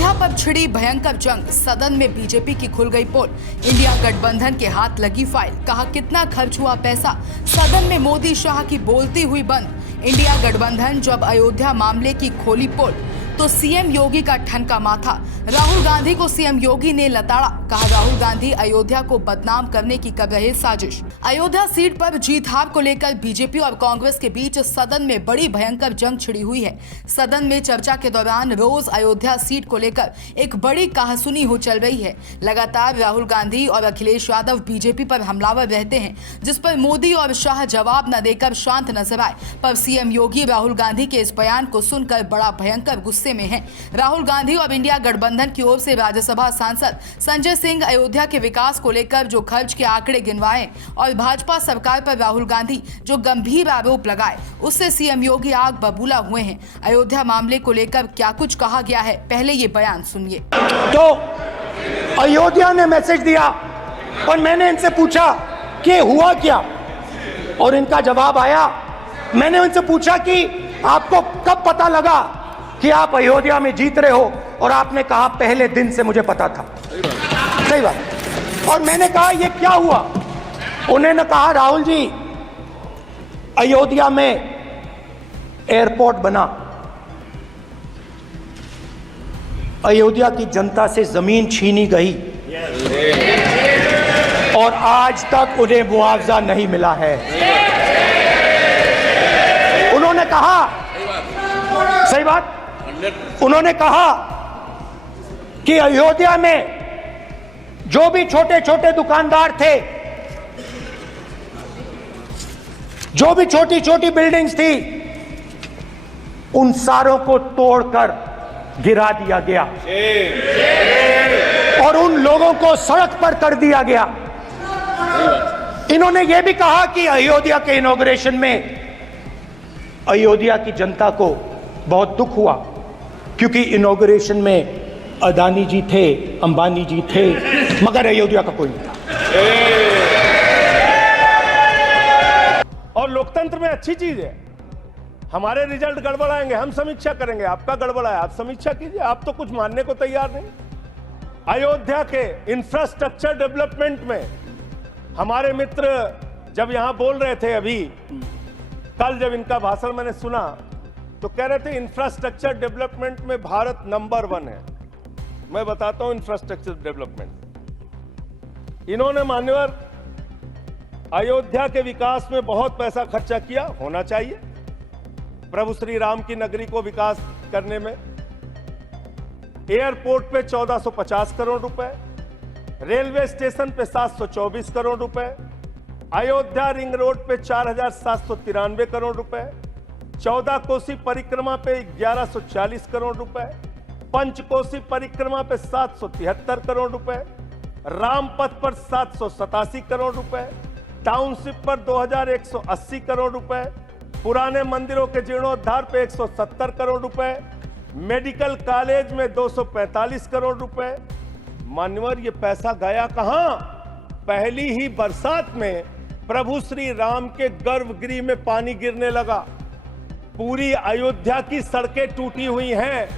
अयोध्या पर छिड़ी भयंकर जंग, सदन में बीजेपी की खुल गई पोल। इंडिया गठबंधन के हाथ लगी फाइल, कहा कितना खर्च हुआ पैसा। सदन में मोदी शाह की बोलती हुई बंद। इंडिया गठबंधन जब अयोध्या मामले की खोली पोल तो सीएम योगी का ठनका माथा। राहुल गांधी को सीएम योगी ने लताड़ा, कहा राहुल गांधी अयोध्या को बदनाम करने की कर रहे साजिश। अयोध्या सीट पर जीत हार को लेकर बीजेपी और कांग्रेस के बीच सदन में बड़ी भयंकर जंग छिड़ी हुई है। सदन में चर्चा के दौरान रोज अयोध्या सीट को लेकर एक बड़ी कहासुनी हो चल रही है। लगातार राहुल गांधी और अखिलेश यादव बीजेपी पर हमलावर रहते हैं, जिस पर मोदी और शाह जवाब न देकर शांत नजर आए। पर सीएम योगी राहुल गांधी के इस बयान को सुनकर बड़ा भयंकर गुस्से में हैं। राहुल गांधी और इंडिया गठबंधन की ओर से राज्यसभा सांसद संजय सिंह अयोध्या के विकास को लेकर जो खर्च के आंकड़े गिनवाए और भाजपा सरकार पर राहुल गांधी जो गंभीर आरोप लगाए, उससे सीएम योगी आग बबूला हुए हैं। अयोध्या मामले को लेकर क्या कुछ कहा गया है, पहले ये बयान सुनिए। तो अयोध्या ने मैसेज दिया और मैंने इनसे पूछा कि हुआ क्या, और इनका जवाब आया। मैंने उनसे पूछा कि आपको कब पता लगा कि आप अयोध्या में जीत रहे हो, और आपने कहा पहले दिन से मुझे पता था। सही बात। और मैंने कहा ये क्या हुआ। उन्होंने कहा राहुल जी, अयोध्या में एयरपोर्ट बना, अयोध्या की जनता से जमीन छीनी गई और आज तक उन्हें मुआवजा नहीं मिला है। उन्होंने कहा, सही बात, उन्होंने कहा कि अयोध्या में जो भी छोटे छोटे दुकानदार थे, जो भी छोटी छोटी बिल्डिंग्स थी, उन सारों को तोड़कर गिरा दिया गया और उन लोगों को सड़क पर कर दिया गया। इन्होंने यह भी कहा कि अयोध्या के इनॉग्रेशन में अयोध्या की जनता को बहुत दुख हुआ, क्योंकि इनॉग्रेशन में अदानी जी थे, अंबानी जी थे, मगर अयोध्या का कोई नहीं था। और लोकतंत्र में अच्छी चीज है, हमारे रिजल्ट गड़बड़ाएंगे, हम समीक्षा करेंगे, आपका गड़बड़ा है, आप समीक्षा कीजिए। आप तो कुछ मानने को तैयार नहीं। अयोध्या के इंफ्रास्ट्रक्चर डेवलपमेंट में हमारे मित्र जब यहां बोल रहे थे, अभी कल जब इनका भाषण मैंने सुना तो कह रहे थे इंफ्रास्ट्रक्चर डेवलपमेंट में भारत नंबर 1 है। मैं बताता हूं इंफ्रास्ट्रक्चर डेवलपमेंट। इन्होंने मान्यवर अयोध्या के विकास में बहुत पैसा खर्चा किया, होना चाहिए। प्रभु श्री राम की नगरी को विकास करने में एयरपोर्ट पे 1450 करोड़ रुपए, रेलवे स्टेशन पे 724 करोड़ रुपए, अयोध्या रिंग रोड पे 4793 करोड़ रुपए, 14 कोसी परिक्रमा पे 1140 करोड़ रुपए, पंचकोसी परिक्रमा पे 773 करोड़ रुपए, रामपथ पर 787 करोड़ रुपए, टाउनशिप पर 2180 करोड़ रुपए, पुराने मंदिरों के जीर्णोद्धार पे 170 करोड़ रुपए, मेडिकल कॉलेज में 245 करोड़ रुपए। मान्यवर, ये पैसा गया कहां? पहली ही बरसात में प्रभु श्री राम के गर्भगृह में पानी गिरने लगा। पूरी अयोध्या की सड़कें टूटी हुई हैं।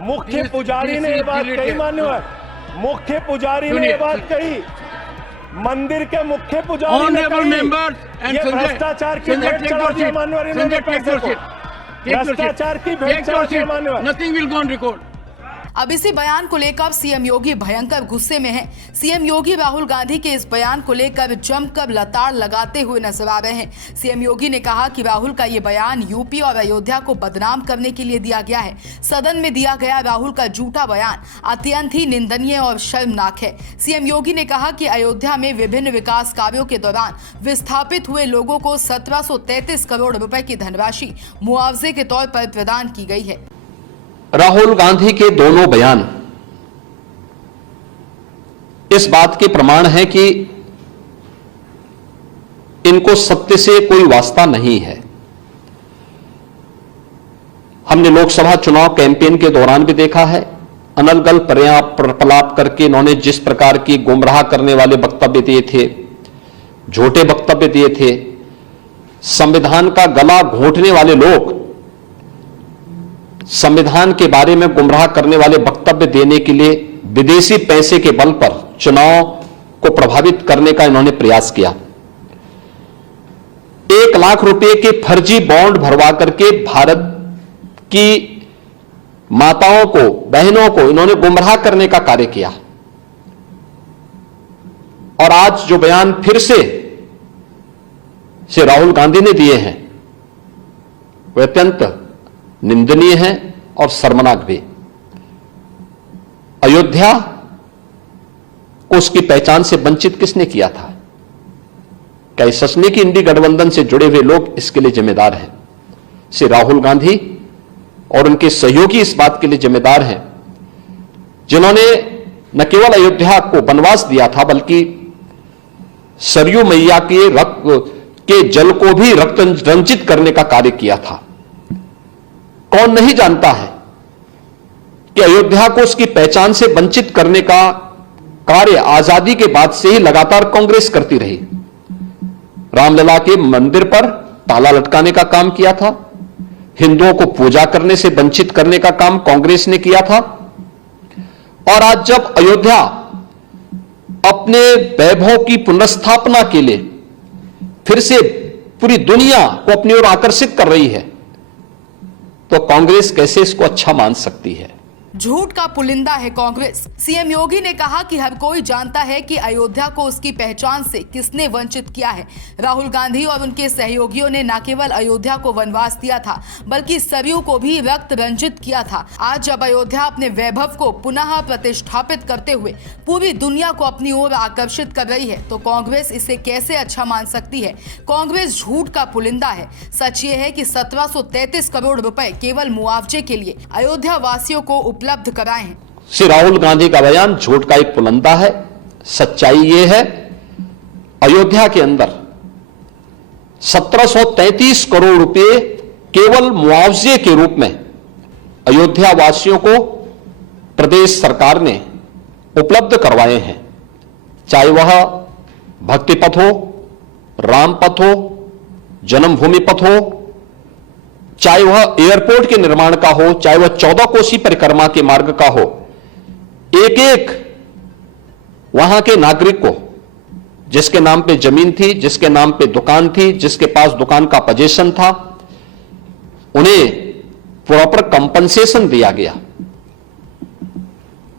मुख्य पुजारी ने ये बात कही, मान्यवर, मुख्य पुजारी ने ये बात कही, मंदिर के मुख्य पुजारी ने कही, ये भ्रष्टाचार की भेंट चढ़ाती है मान्यवर, इन्होंने पैसे को भ्रष्टाचार की भेंट चढ़ाती है मान्यवर। Nothing will go on record. अब इसी बयान को लेकर सीएम योगी भयंकर गुस्से में हैं। सीएम योगी राहुल गांधी के इस बयान को लेकर जमकर लताड़ लगाते हुए नजर आ रहे हैं। सीएम योगी ने कहा कि राहुल का ये बयान यूपी और अयोध्या को बदनाम करने के लिए दिया गया है। सदन में दिया गया राहुल का झूठा बयान अत्यंत ही निंदनीय और शर्मनाक है। सीएम योगी ने कहा कि अयोध्या में विभिन्न विकास कार्यों के दौरान विस्थापित हुए लोगों को 1733 करोड़ रुपए की धनराशि मुआवजे के तौर पर प्रदान की गई है। राहुल गांधी के दोनों बयान इस बात के प्रमाण है कि इनको सत्य से कोई वास्ता नहीं है। हमने लोकसभा चुनाव कैंपेन के दौरान भी देखा है, अनर्गल प्रलाप करके इन्होंने जिस प्रकार की गुमराह करने वाले वक्तव्य दिए थे, झूठे वक्तव्य दिए थे, संविधान का गला घोंटने वाले लोग संविधान के बारे में गुमराह करने वाले वक्तव्य देने के लिए विदेशी पैसे के बल पर चुनाव को प्रभावित करने का इन्होंने प्रयास किया। 1 लाख रुपए के फर्जी बॉन्ड भरवा करके भारत की माताओं को, बहनों को इन्होंने गुमराह करने का कार्य किया। और आज जो बयान फिर से राहुल गांधी ने दिए हैं वे अत्यंत निंदनीय हैं और शर्मनाक भी। अयोध्या को उसकी पहचान से वंचित किसने किया था? क्या इस सच नहीं कि इंडी गठबंधन से जुड़े हुए लोग इसके लिए जिम्मेदार हैं? श्री राहुल गांधी और उनके सहयोगी इस बात के लिए जिम्मेदार हैं जिन्होंने न केवल अयोध्या को वनवास दिया था बल्कि सरयू मैया के रक्त के जल को भी रक्त रंजित करने का कार्य किया था। कौन नहीं जानता है कि अयोध्या को उसकी पहचान से वंचित करने का कार्य आजादी के बाद से ही लगातार कांग्रेस करती रही। रामलला के मंदिर पर ताला लटकाने का काम किया था, हिंदुओं को पूजा करने से वंचित करने का काम कांग्रेस ने किया था। और आज जब अयोध्या अपने वैभव की पुनर्स्थापना के लिए फिर से पूरी दुनिया को अपनी ओर आकर्षित कर रही है तो कांग्रेस कैसे इसको अच्छा मान सकती है? झूठ का पुलिंदा है कांग्रेस। सीएम योगी ने कहा कि हर कोई जानता है कि अयोध्या को उसकी पहचान से किसने वंचित किया है। राहुल गांधी और उनके सहयोगियों ने न केवल अयोध्या को वनवास दिया था बल्कि सरयू को भी रक्त रंजित किया था। आज जब अयोध्या अपने वैभव को पुनः प्रतिष्ठापित करते हुए पूरी दुनिया को अपनी ओर आकर्षित कर रही है तो कांग्रेस इसे कैसे अच्छा मान सकती है? कांग्रेस झूठ का पुलिंदा है। सच ये है कि 1733 करोड़ रुपए केवल मुआवजे के लिए अयोध्या वासियों को उपलब्ध कराए हैं। श्री राहुल गांधी का बयान झूठ का एक पुलिंदा है। सच्चाई यह है अयोध्या के अंदर 1733 करोड़ रुपए केवल मुआवजे के रूप में अयोध्या वासियों को प्रदेश सरकार ने उपलब्ध करवाए हैं। चाहे वह भक्ति पथ हो, राम पथ हो, जन्मभूमि पथ हो, चाहे वह एयरपोर्ट के निर्माण का हो, चाहे वह 14 कोसी परिक्रमा के मार्ग का हो, एक एक वहां के नागरिक को जिसके नाम पे जमीन थी, जिसके नाम पे दुकान थी, जिसके पास दुकान का पोजीशन था, उन्हें प्रॉपर कंपनसेशन दिया गया।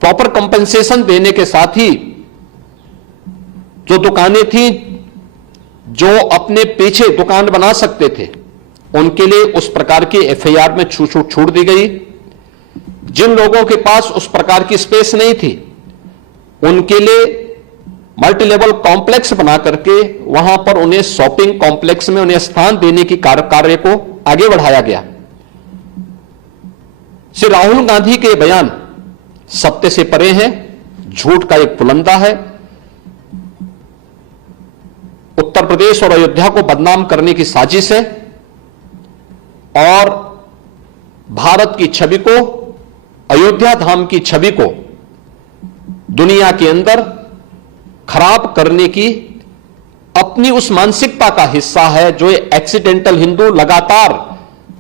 प्रॉपर कंपनसेशन देने के साथ ही जो दुकानें थी, जो अपने पीछे दुकान बना सकते थे, उनके लिए उस प्रकार की एफआईआर में छूट दी गई। जिन लोगों के पास उस प्रकार की स्पेस नहीं थी उनके लिए मल्टी लेवल कॉम्प्लेक्स बना करके वहां पर उन्हें शॉपिंग कॉम्प्लेक्स में उन्हें स्थान देने की कार्य को आगे बढ़ाया गया। श्री राहुल गांधी के बयान सत्य से परे हैं, झूठ का एक पुलिंदा है। उत्तर प्रदेश और अयोध्या को बदनाम करने की साजिश है और भारत की छवि को, अयोध्या धाम की छवि को दुनिया के अंदर खराब करने की अपनी उस मानसिकता का हिस्सा है जो एक्सीडेंटल हिंदू लगातार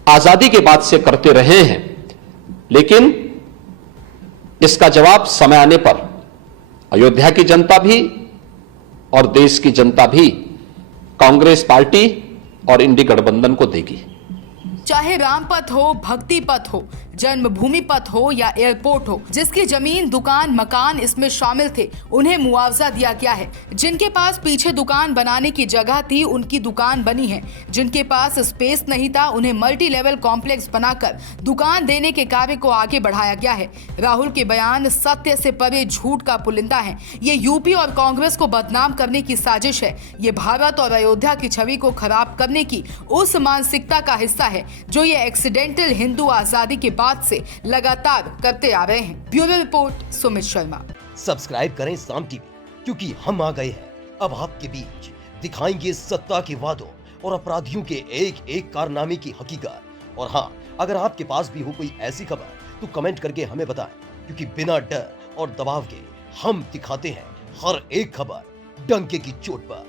आजादी के बाद से करते रहे हैं। लेकिन इसका जवाब समय आने पर अयोध्या की जनता भी और देश की जनता भी कांग्रेस पार्टी और इंडी गठबंधन को देगी। चाहे राम पथ हो, भक्ति पथ हो, जन्मभूमि पथ हो या एयरपोर्ट हो, जिसकी जमीन, दुकान, मकान इसमें शामिल थे उन्हें मुआवजा दिया गया है। जिनके पास पीछे दुकान बनाने की जगह थी उनकी दुकान बनी है। जिनके पास स्पेस नहीं था उन्हें मल्टी लेवल कॉम्प्लेक्स बनाकर दुकान देने के कार्य को आगे बढ़ाया गया है। राहुल के बयान सत्य से परे झूठ का पुलिंदा है। ये यूपी और कांग्रेस को बदनाम करने की साजिश है। ये भारत और अयोध्या की छवि को खराब करने की उस मानसिकता का हिस्सा है जो ये एक्सीडेंटल हिंदू आजादी के बाद से लगातार करते आ रहे हैं। Bureau report, Sumit Sharma. Subscribe करें साम टीवी, क्योंकि हम आ गए हैं अब आपके बीच। दिखाएंगे सत्ता के वादों और अपराधियों के एक एक कारनामे की हकीकत। और हाँ, अगर आपके पास भी हो कोई ऐसी खबर तो कमेंट करके हमें बताएं, क्योंकि बिना डर और दबाव के हम दिखाते हैं हर एक खबर डंके की चोट पर।